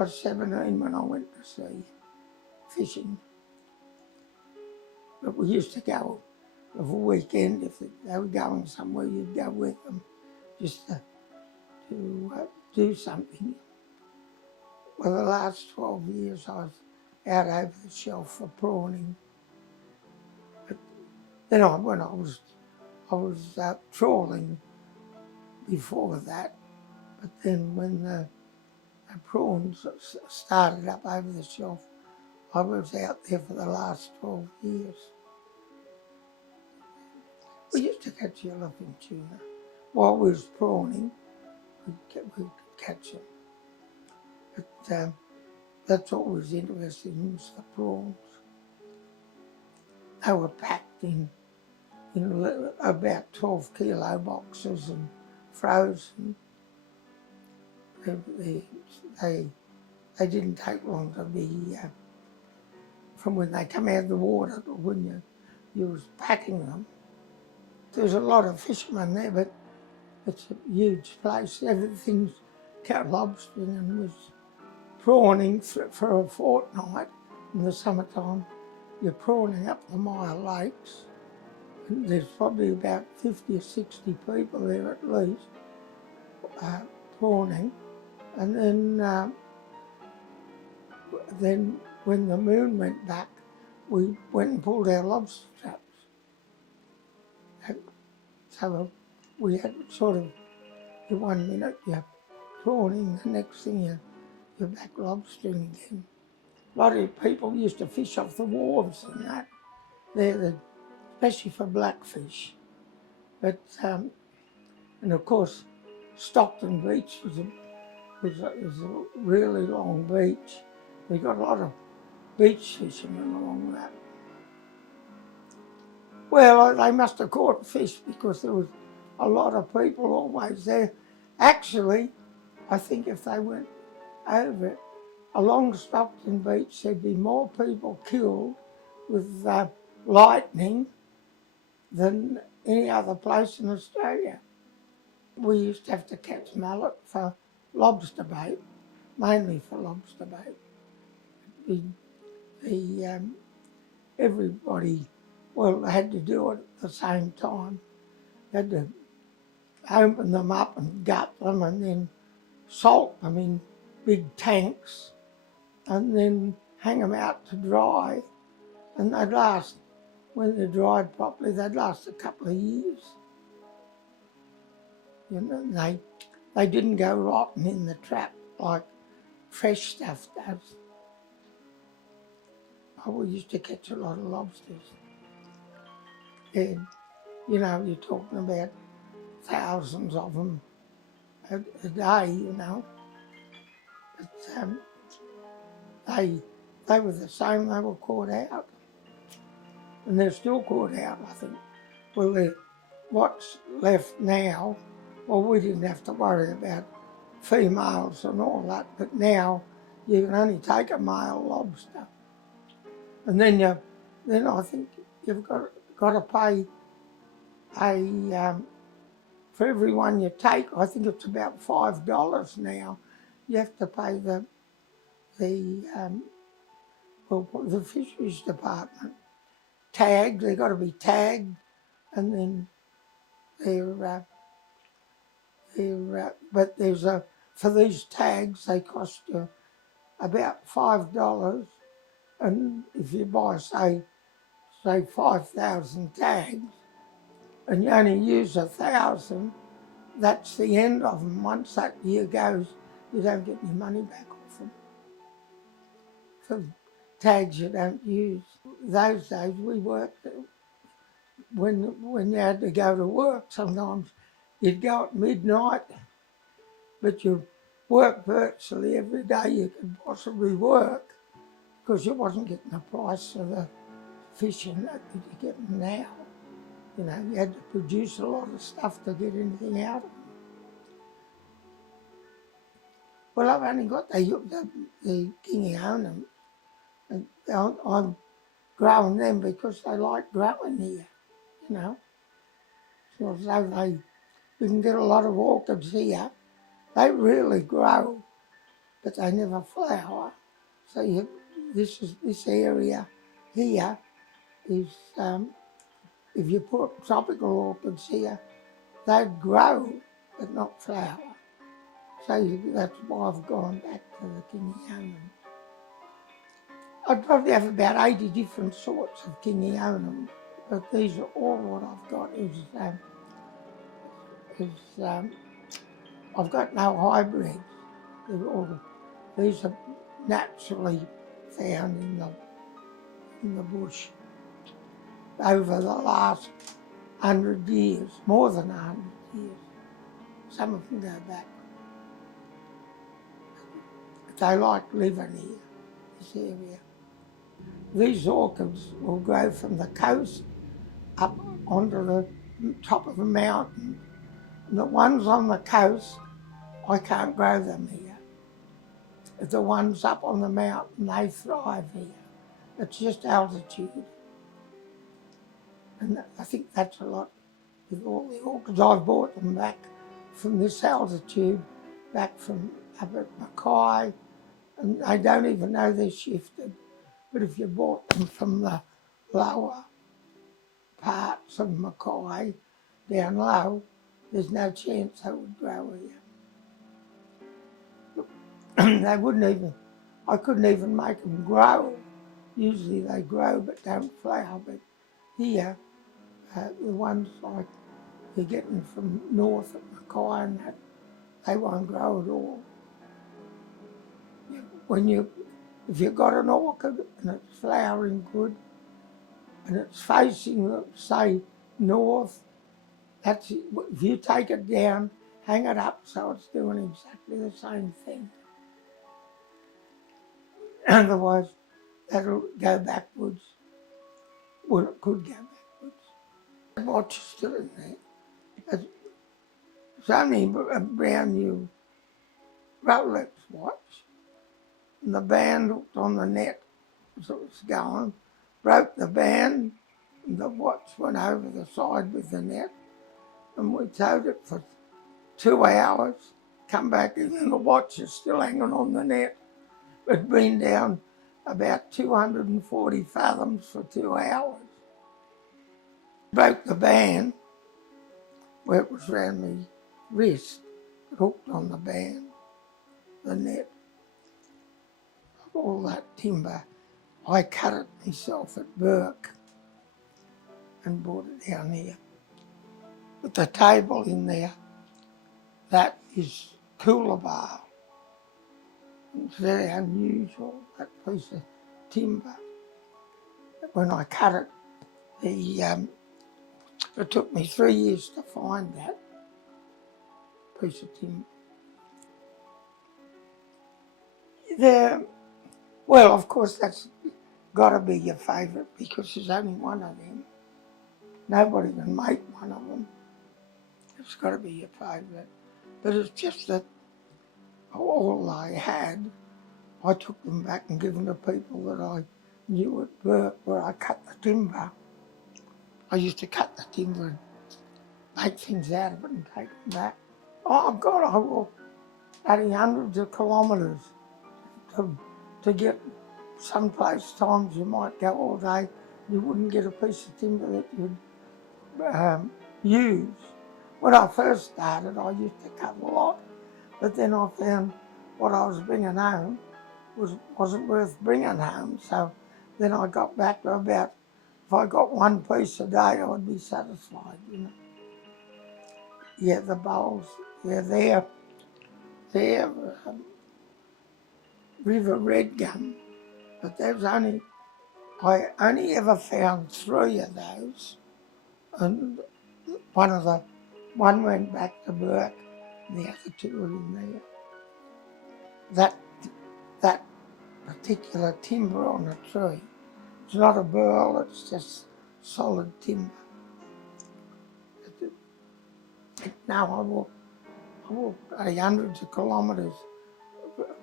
was 17 when I went to sea fishing. But we used to go of a weekend. If they were going somewhere, you'd go with them just to do something. Well, the last 12 years I was out over the shelf for prawning. But then when I was trawling before that. But then when the prawns started up over the shelf, I was out there for the last 12 years. We used to catch yellowfin tuna. While we was prawning, we'd catch them. But that's what was interesting, was the prawns. They were packed in about 12 kilo boxes and frozen. They didn't take long to be, from when they come out of the water to when you was packing them. There's a lot of fishermen there, but it's a huge place. Everything's caught lobstering and was prawning for a fortnight in the summertime. You're prawning up the Mire Lakes. And there's probably about 50 or 60 people there at least prawning. And then when the moon went back, we went and pulled our lobster traps. So we had sort of, the 1 minute you're prawning, the next thing you're back lobstering again. A lot of people used to fish off the wharves and that, especially for blackfish. But, and of course, Stockton Beach was a really long beach. We got a lot of beach fishermen along that. Well, they must have caught fish because there was a lot of people always there. Actually, I think if they went over it, along Stockton Beach, there'd be more people killed with lightning than any other place in Australia. We used to have to catch mullet for lobster bait, mainly for lobster bait. Everybody, had to do it at the same time. You had to open them up and gut them and then salt them in big tanks and then hang them out to dry. And they'd last, when they're dried properly, they'd last a couple of years. You know, they didn't go rotten in the trap like fresh stuff does. Oh, we used to catch a lot of lobsters. And, you're talking about thousands of them a day, But they were the same, they were caught out. And they're still caught out, I think. Well, what's left now, we didn't have to worry about females and all that, but now you can only take a male lobster. And then I think you've got to pay for every one you take, I think it's about $5 now. You have to pay the fisheries department. Tagged, they've got to be tagged, and then but for these tags, they cost you about $5, and if you buy, say 5,000 tags, and you only use 1,000, that's the end of them. Once that year goes, you don't get any money back off them. For tags you don't use. Those days we worked, when you had to go to work, sometimes you'd go at midnight, but you work virtually every day you could possibly work because you wasn't getting the price of the fishing that you're getting now. You had to produce a lot of stuff to get anything out of them. Well, I've only got the Kingiona, and I'm growing them because they like growing here, So we can get a lot of orchids here. They really grow. but they never flower. So this area here is, if you put tropical orchids here, they'd grow but not flower. So that's why I've gone back to the Kingianum. I'd probably have about 80 different sorts of Kingianum, but these are all what I've got I've got no hybrids. These are naturally found in the bush over the last 100 years, more than 100 years. Some of them go back. But they like living here, this area. These orchids will grow from the coast up onto the top of the mountain. And the ones on the coast, I can't grow them here. The ones up on the mountain, they thrive here. It's just altitude. And I think that's a lot with all the orchids. I've bought them back from this altitude, back from up at Mackay, and they don't even know they're shifted. But if you bought them from the lower parts of Mackay down low, there's no chance they would grow here. They wouldn't even, I couldn't even make them grow. Usually they grow but don't flower, but here, the ones like you're getting from north at Mackay and that, they won't grow at all. If you've got an orchid and it's flowering good and it's facing, say, north, that's it. If you take it down, hang it up so it's doing exactly the same thing. Otherwise, that'll go backwards. Well, it could go backwards. The watch is still in there. It's only a brand new Rolex watch. And the band hooked on the net as it was going, broke the band, and the watch went over the side with the net, and we towed it for 2 hours, come back in, and the watch is still hanging on the net. It'd been down about 240 fathoms for 2 hours. Broke the band where it was round my wrist, hooked on the band, the net. All that timber, I cut it myself at Burke and brought it down here. But the table in there, that is Coolabah. It's very unusual, that piece of timber. When I cut it, it took me 3 years to find that piece of timber. Well, of course, that's got to be your favourite because there's only one of them. Nobody can make one of them. It's got to be your favourite. But it's just that all I had, I took them back and given to people that I knew at Burke where I cut the timber. I used to cut the timber and make things out of it and take them back. Oh God, I walked hundreds of kilometres to get someplace. Times you might go all day, you wouldn't get a piece of timber that you'd use. When I first started, I used to cut a lot, but then I found what I was bringing home wasn't worth bringing home. So then I got back to about, if I got one piece a day, I'd be satisfied, you know. Yeah, the bowls, yeah, they're River Red Gum, but I only ever found 3 of those, and one went back to Burke, and the other 2 are in there. That particular timber on the tree, it's not a burl, it's just solid timber. Now I walked hundreds of kilometres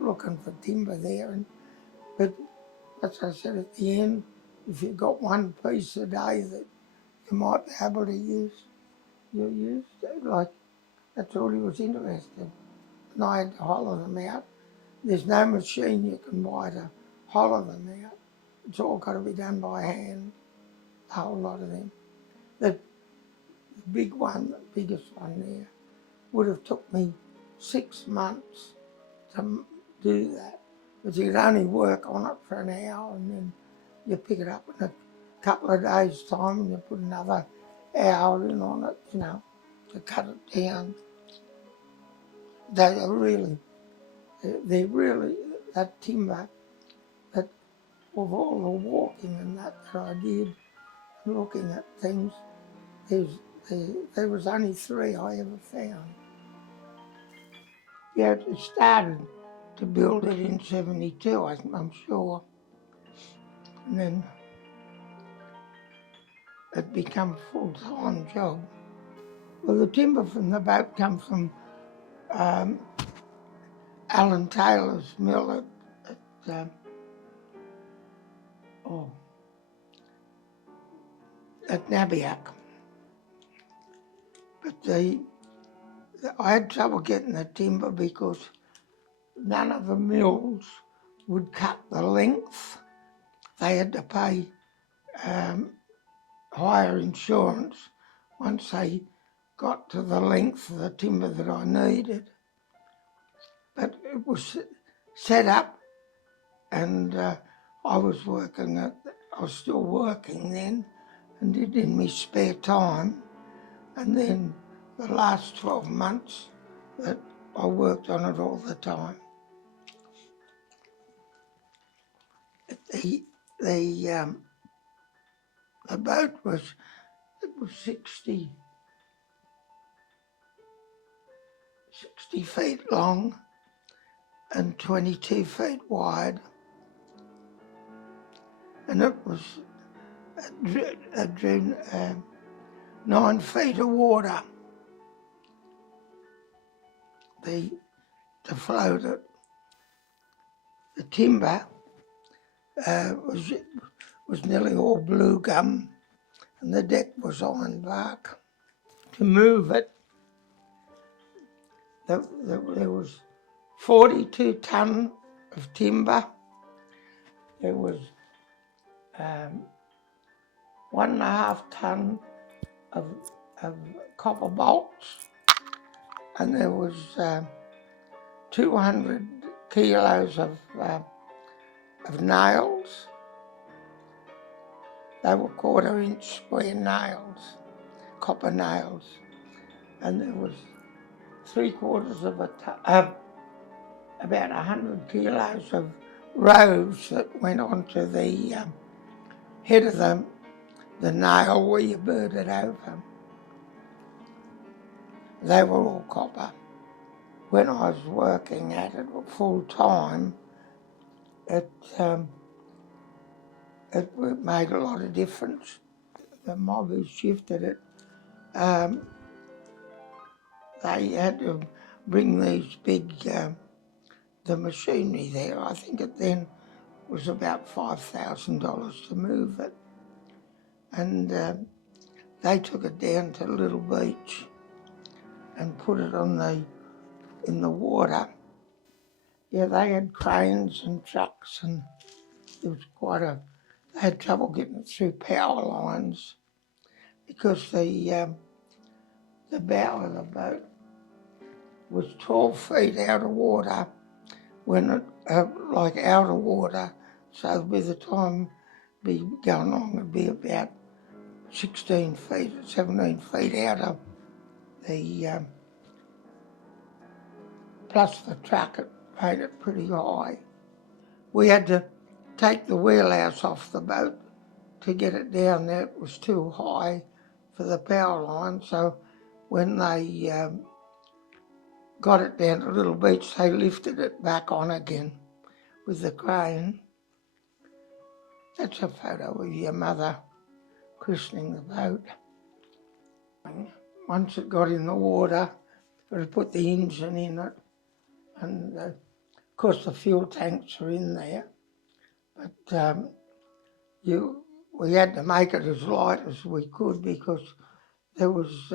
looking for timber there, but as I said at the end, if you've got one piece a day that you might be able to use, you used it. Like, that's all he was interested. And I had to hollow them out There's no machine you can buy to hollow them out. It's all got to be done by hand, a whole lot of them. The big one, the biggest one there, would have took me 6 months to do that. But you could only work on it for an hour and then you pick it up in a couple of days' time and you put another hour in on it, you know, to cut it down. They're really, that timber, that of all the walking and that I did, looking at things, there was only 3 I ever found. Yeah, it started to build it in 72, I'm sure. And then it became a full-time job. Well, the timber from the boat come from Alan Taylor's mill at Nabiac. But I had trouble getting the timber because none of the mills would cut the length. They had to pay higher insurance once they got to the length of the timber that I needed. But it was set up and I was still working then and did in my spare time. And then the last 12 months that I worked on it all the time. The boat was 60 feet long and 22 feet wide, and it was drew 9 feet of water to float it. The timber was nearly all blue gum, and the deck was iron bark. To move it, there was 42 tonne of timber. There was 1.5 tonne of copper bolts, and there was 200 kilos of nails. They were 1/4-inch square nails, copper nails, and there was 3/4 of a ton, about 100 kilos of rows that went onto the head of the nail where you burnt it over. They were all copper. When I was working at it full time, it made a lot of difference. The mob who shifted it, they had to bring these big, the machinery there. I think it then was about $5,000 to move it. And they took it down to Little Beach and put it in the water. Yeah, they had cranes and trucks, and it was they had trouble getting it through power lines because the bow of the boat was 12 feet out of water when it, out of water. So by the time it'd be going on, it'd be about 16 feet, 17 feet out of the, plus the truck, it made it pretty high. We had to take the wheelhouse off the boat to get it down there. It was too high for the power line, so when they got it down to Little Beach, they lifted it back on again with the crane. That's a photo of your mother christening the boat. Once it got in the water, we put the engine in it, and of course the fuel tanks are in there, but we had to make it as light as we could because there was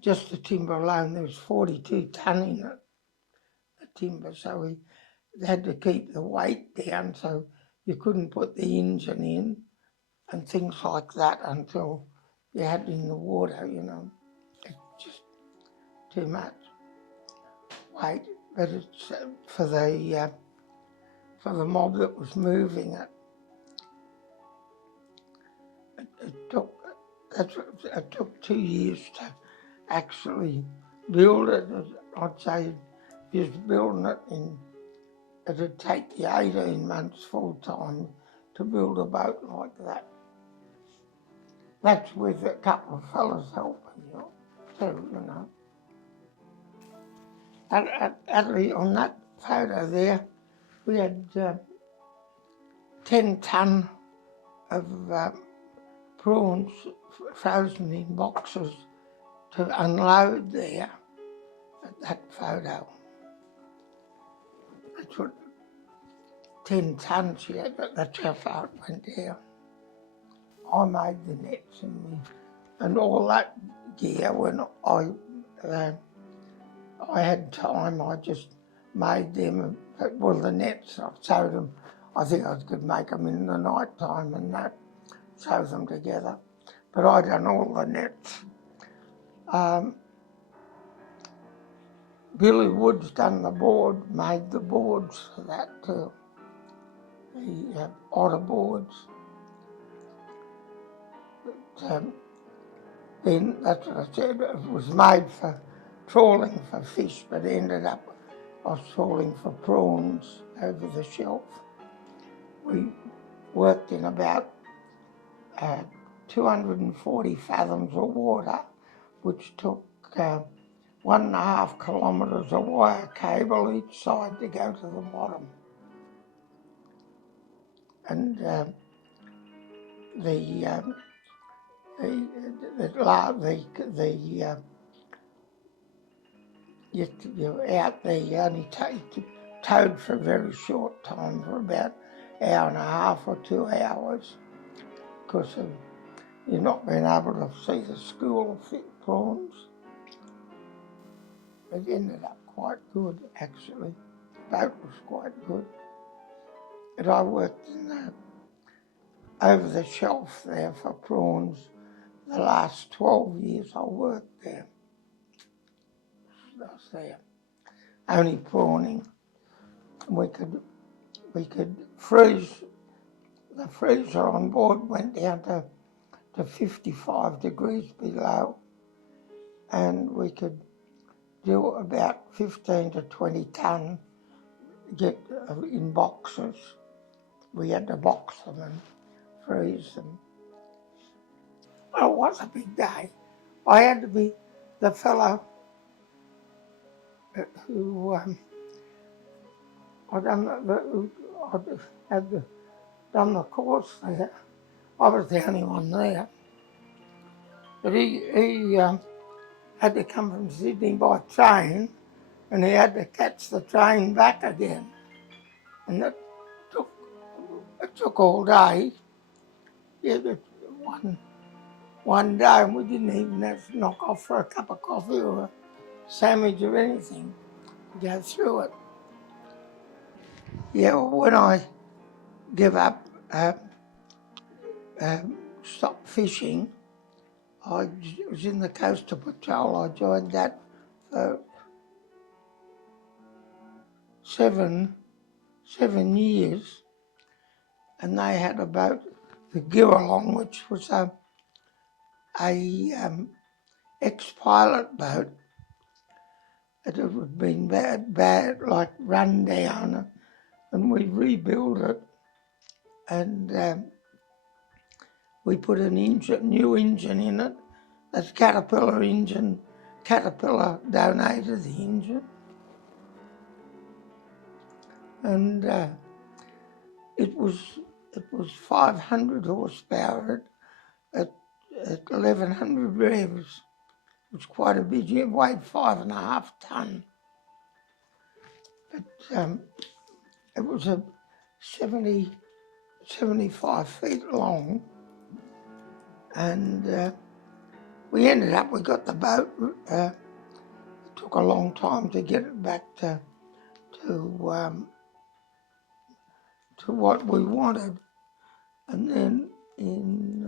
just the timber alone, there was 42 tonne in it, the timber, so we they had to keep the weight down so you couldn't put the engine in and things like that until you had it in the water, you know. It's just too much weight. But it's for the mob that was moving it. It took 2 years to actually build it. I'd say just building it it'd take you 18 months full time to build a boat like that. That's with a couple of fellas helping you too, you know. Actually, on that photo there, we had 10 tonne of prawns frozen in boxes to unload there at that photo. That's what 10 tonnes, yeah, that's how far it went down. I made the nets and all that gear when I had time. I just made them. Well, the nets, I sewed them. I think I could make them in the night time and that, sew them together. But I done all the nets. Billy Woods done the board, made the boards for that too. The otter boards. But, then, that's what I said, it was made for trawling for fish, but ended up I was trawling for prawns over the shelf. We worked in about 240 fathoms of water, which took 1.5 kilometres of wire cable each side to go to the bottom. And you're out there, you only towed for a very short time, for about an hour and a half or 2 hours, because of you not being able to see the school of prawns. It ended up quite good, actually. The boat was quite good. But I worked over the shelf there for prawns. The last 12 years I worked there. I was there, only prawning. We could freeze. The freezer on board went down to 55 degrees below, and we could do about 15 to 20 tonne get in boxes. We had to box them and freeze them. Well, it was a big day. I had to be the fellow who had done the course there. I was the only one there. But he had to come from Sydney by train, and he had to catch the train back again. And it took all day. Yeah, one day, and we didn't even have to knock off for a cup of coffee or a sandwich or anything to go through it. Yeah, well, when I give up, stopped fishing, I was in the Coastal Patrol. I joined that for 7 years, and they had a boat, the Giralong, which was a ex-pilot boat. It had been bad, like run down, and we rebuilt it, and we put an new engine in it. That's Caterpillar engine. Caterpillar donated the engine, and it was 500 horsepower at 1100 revs. It was quite a big. It weighed 5.5 tonne. But it was a 75 feet long, and we got the boat. It took a long time to get it back to to what we wanted. And then in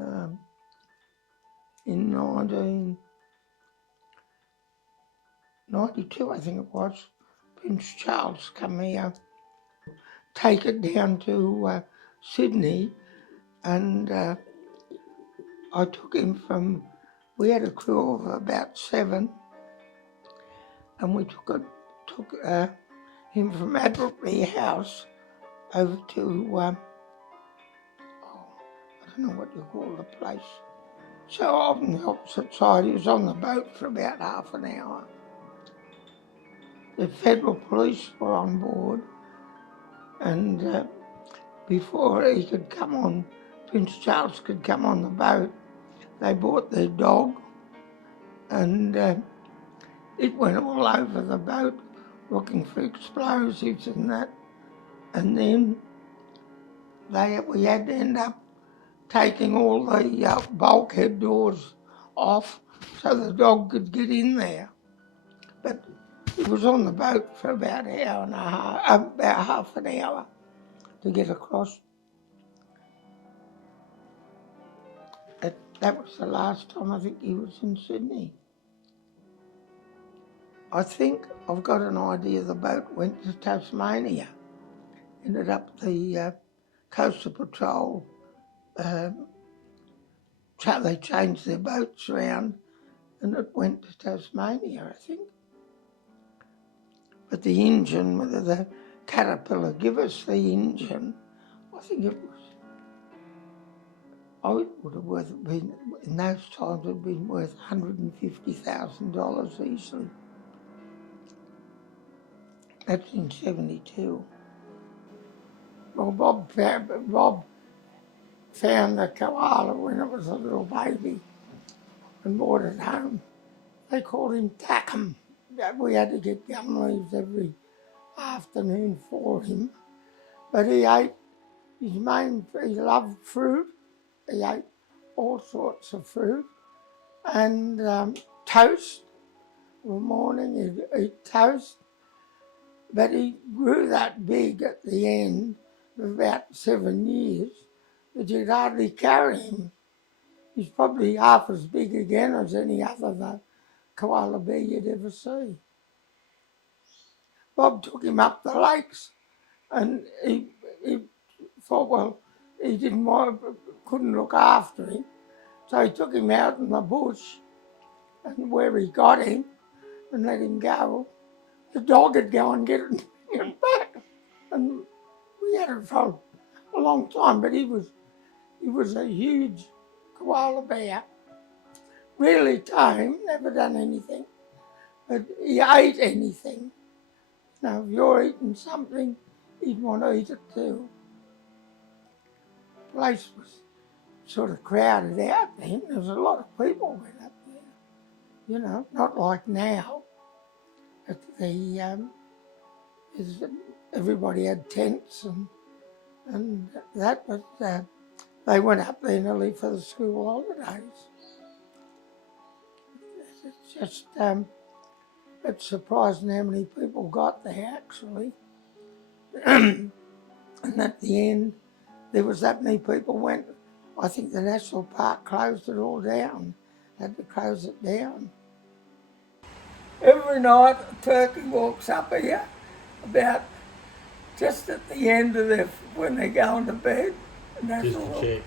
1992, I think it was, Prince Charles come here, take it down to Sydney, and I took him from, we had a crew of about 7, and we took him from Admiralty House over to, I don't know what you call the place. So on the opposite side, he was on the boat for about half an hour. The federal police were on board, and before he could come on, Prince Charles could come on the boat, they bought their dog, and it went all over the boat looking for explosives and that. And then we had to end up taking all the bulkhead doors off so the dog could get in there. But it was on the boat for about an hour and a half, about half an hour to get across. That was the last time I think he was in Sydney. I think I've got an idea the boat went to Tasmania, ended up the Coastal Patrol. They changed their boats around and it went to Tasmania, I think. But the engine, whether the Caterpillar give us the engine, I think it was, it would have been, in those times, it would have been worth $150,000 easily. That's in 72. Well, Bob found the koala when it was a little baby and brought it home. They called him Tackham. We had to get gum leaves every afternoon for him. But he ate he loved fruit. He ate all sorts of fruit and toast. In the morning he'd eat toast. But he grew that big at the end of about 7 years that you'd hardly carry him. He's probably half as big again as any other koala bear you'd ever see. Bob took him up the lakes and he thought, well, he couldn't look after him. So he took him out in the bush and where he got him and let him go, the dog would go and get it and bring him back. And we had it for a long time, but he was a huge koala bear. Really tame, never done anything, but he ate anything. Now, if you're eating something, he'd want to eat it too. The place was sort of crowded out then. There was a lot of people went up there. You know, not like now. But everybody had tents and that, but they went up there nearly for the school holidays. It's just, it's surprising how many people got there actually. And at the end, there was that many people went. I think the National Park closed it all down, had to close it down. Every night a turkey walks up here about just at the end of when they're going to bed. And that's just to check.